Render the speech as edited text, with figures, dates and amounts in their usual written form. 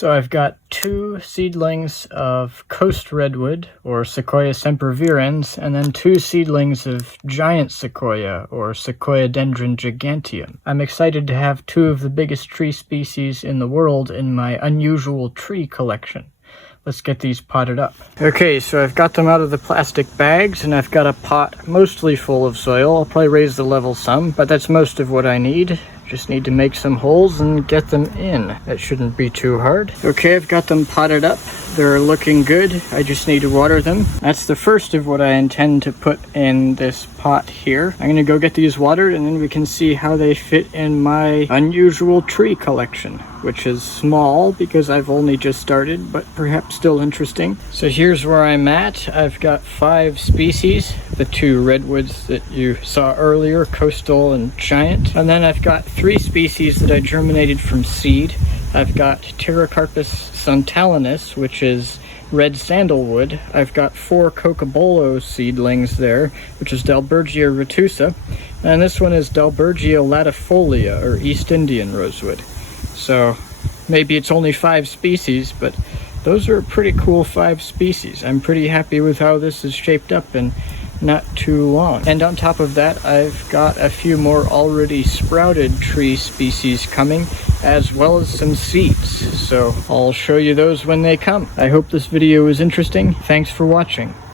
So I've got 2 seedlings of coast redwood, or Sequoia sempervirens, and then 2 seedlings of giant sequoia, or Sequoia giganteum. I'm excited to have 2 of the biggest tree species in the world in my unusual tree collection. Let's get these potted up. Okay, so I've got them out of the plastic bags, and I've got a pot mostly full of soil. I'll probably raise the level some, but that's most of what I need. Just need to make some holes and get them in. That shouldn't be too hard. Okay, I've got them potted up. They're looking good. I just need to water them. That's the first of what I intend to put in this pot here. I'm gonna go get these watered, and then we can see how they fit in my unusual tree collection, which is small because I've only just started, but perhaps still interesting. So here's where I'm at. I've got 5 species, the 2 redwoods that you saw earlier, coastal and giant. And then I've got 3 species that I germinated from seed. I've got Pterocarpus santalinus, which is red sandalwood. I've got 4 cocobolo seedlings there, which is Dalbergia retusa. And this one is Dalbergia latifolia, or East Indian rosewood. So maybe it's only 5 species, but those are a pretty cool 5 species. I'm pretty happy with how this is shaped up in not too long. And on top of that, I've got a few more already sprouted tree species coming, as well as some seeds. So I'll show you those when they come. I hope this video was interesting. Thanks for watching.